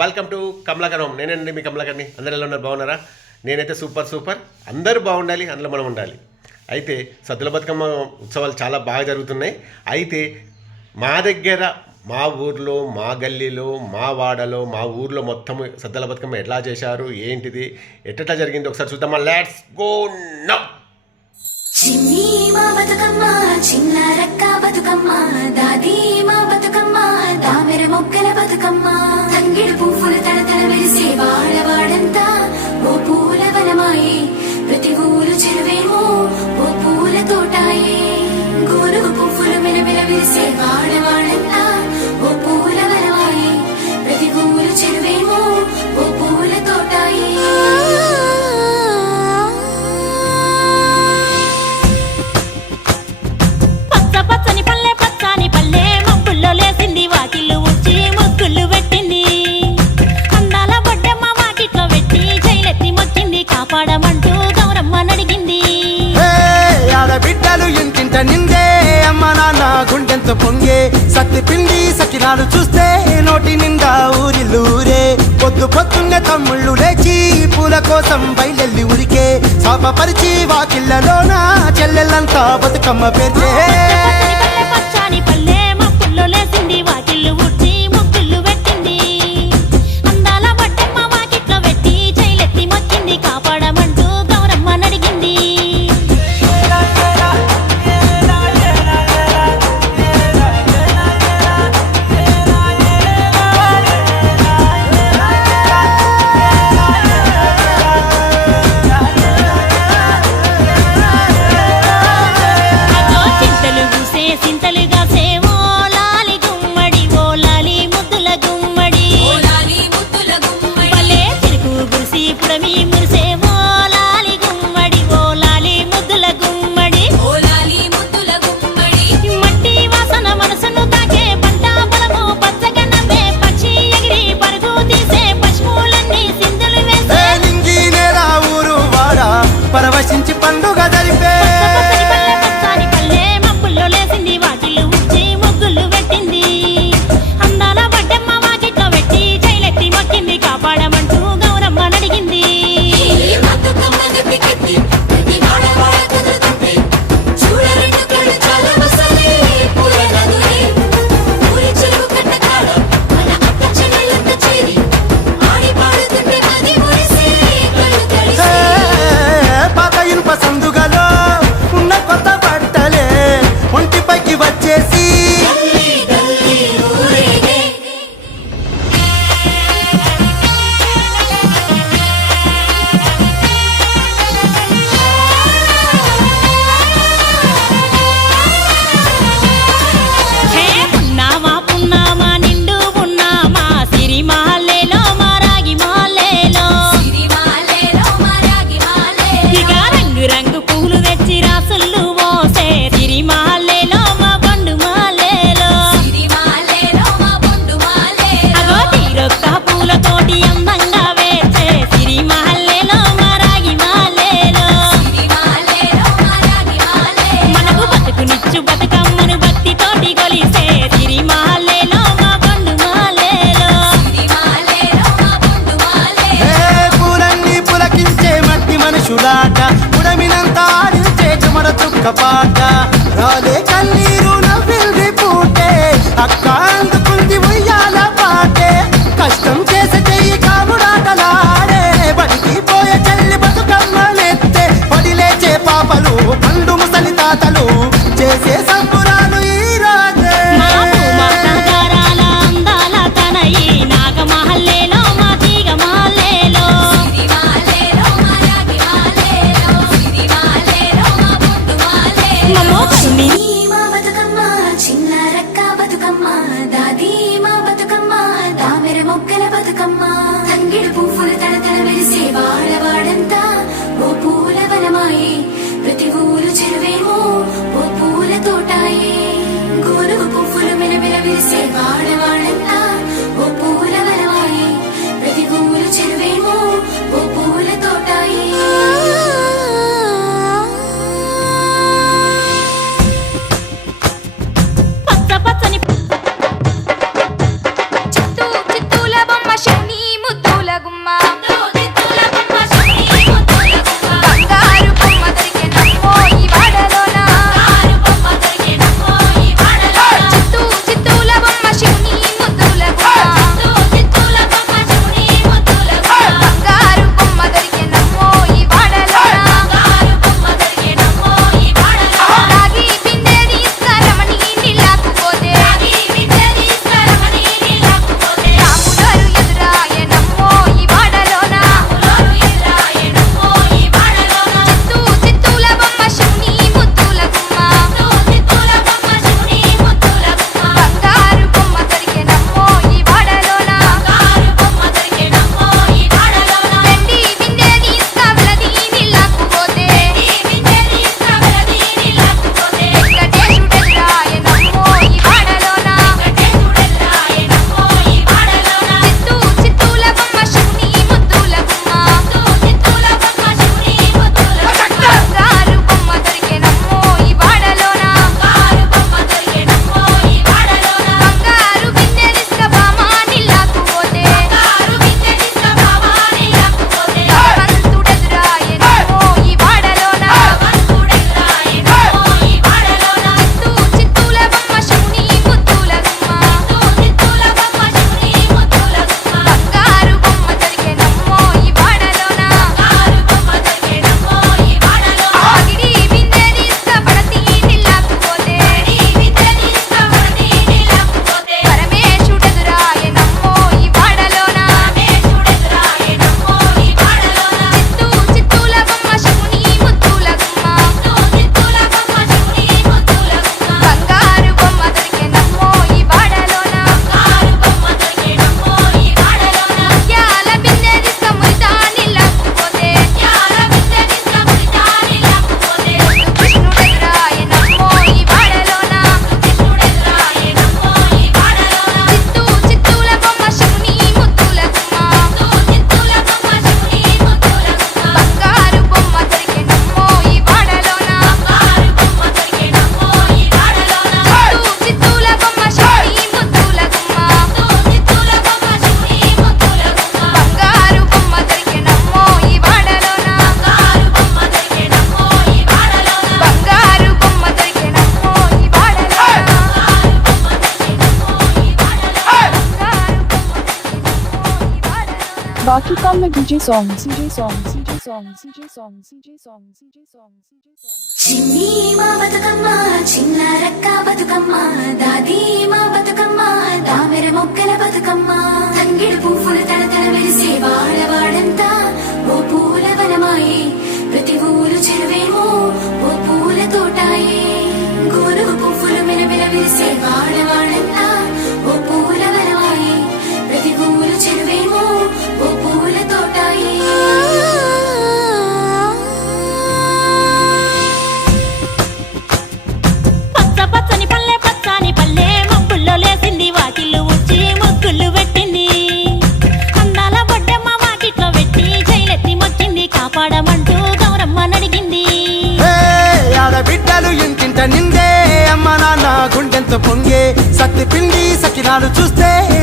Welcome to Kamalakaram నేనండి మీ కమలాకర్ని అందరు ఎలా ఉన్నారు? బాగున్నారా? నేనైతే సూపర్ సూపర్. అందరూ బాగుండాలి అందులో మనం ఉండాలి. అయితే సద్దుల బతుకమ్మ ఉత్సవాలు చాలా బాగా జరుగుతున్నాయి. అయితే మా దగ్గర మా ఊర్లో మా గల్లీలో మా వాడలో మా ఊర్లో మొత్తం సద్దల బతుకమ్మ ఎట్లా చేశారు? ఏంటిది? ఎట్లా జరిగింది? ఒకసారి చూద్దామా? లెట్స్ గో నౌ చిన్ని మా బతుకమ్మ చిన్న రక్క బతుకమ్మ దాదీ మొక్కల బతుకమ్మ. తంగిడు పువ్వులు తడతడ వెలిసే వాడవాడంతా ఓ పూల వనమాయే. ప్రతి ఊరు చెరువేమో ఓ పూల తోటాయే. గోరుగు పువ్వులు మెలమెల విరిసే వాడవాడంతా కత్తి పిండి సకినాలు చూస్తే నోటి నిండా ఊరి. లూరే పొద్దు పొద్దున్న తమ్ముళ్ళు లేచి పూల కోసం బయలెల్లి ఉరికే శాపపరిచి వాకిళ్ళలోనా చెల్లెళ్ళంతా బతుకమ్మ పేర్చే. बाकी काम में DJ song CJ song CJ song CJ song CJ song CJ song CJ song CJ మా బతుకమ్మ చిన్న రక్క బతుకమ్మ దాది మా బతుకమ్మ దామెర మొక్కల బతుకమ్మ తంగిడు పువ్వులు తడతడ మెరిసే వాడవాడంతా ఓ పూల వనమాయే ప్రతి ఊరు చెరువేమో ఓ పూల తోటాయే గోరుగు పువ్వులు మెరమెర మెరిసే వాడవాడంతా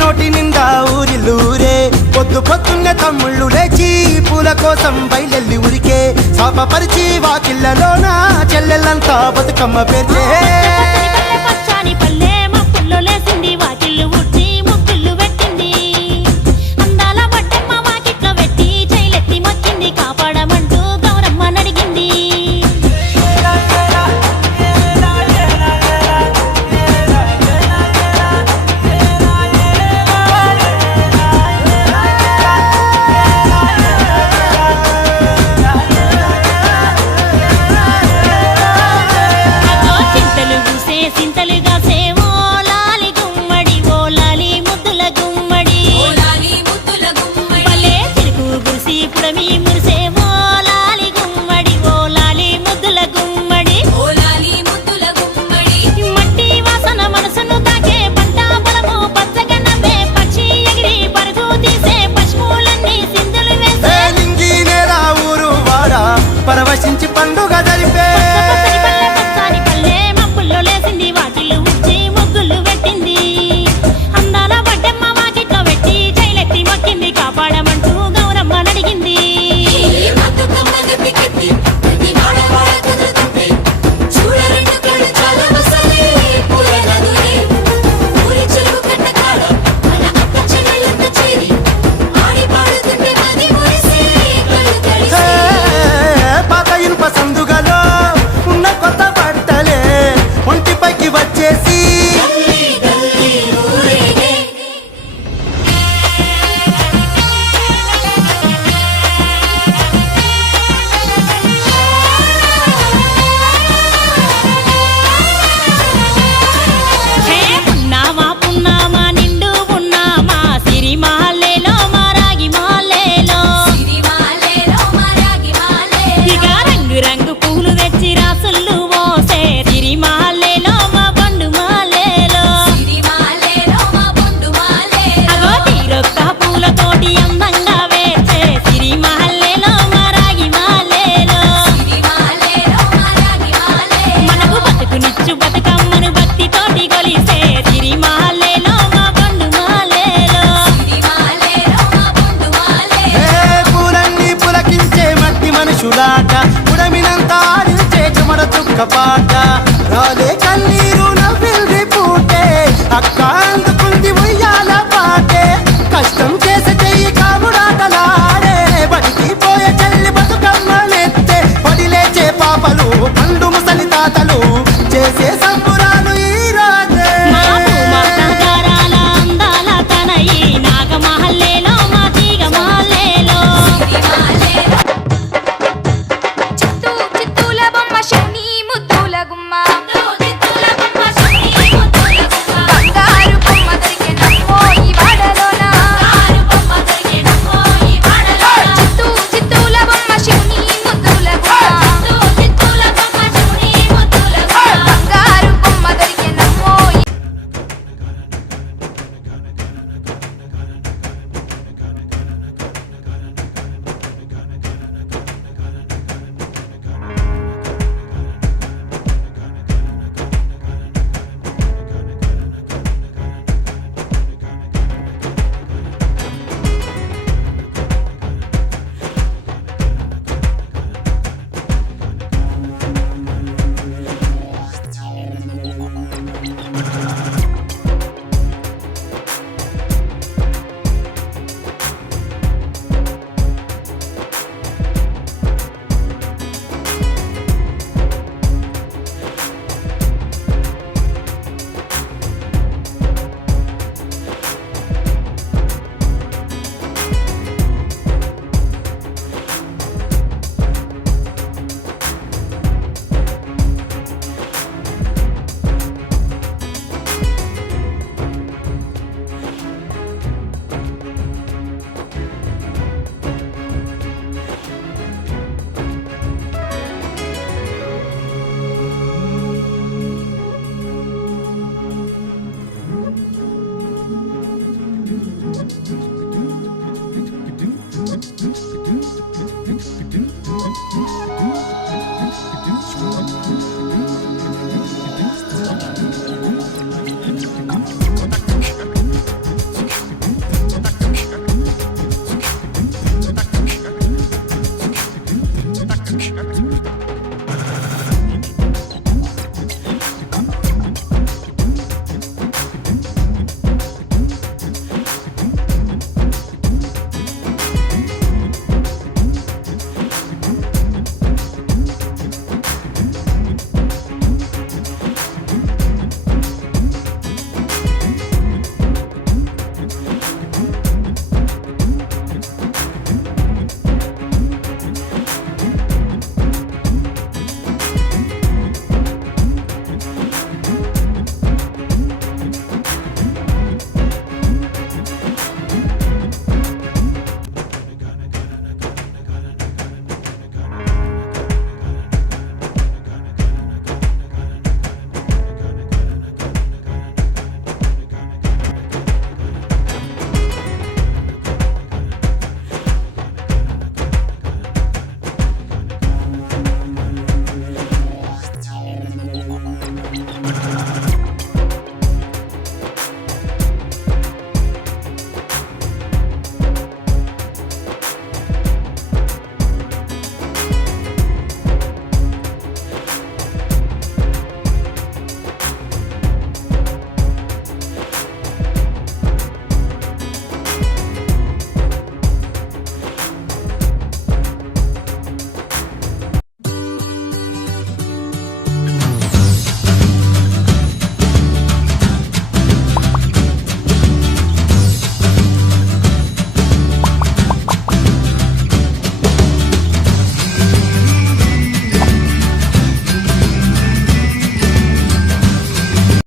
నోటి నిండా ఊరిల్లూరే పొద్దు పొద్దున్న తమ్ముళ్ళు లేచి పూల కోసం బయలెల్లి ఊరికే. సాప పరిచి వాకిళ్ళలోన చెల్లెళ్ళంతా బతుకమ్మ పేర్చే.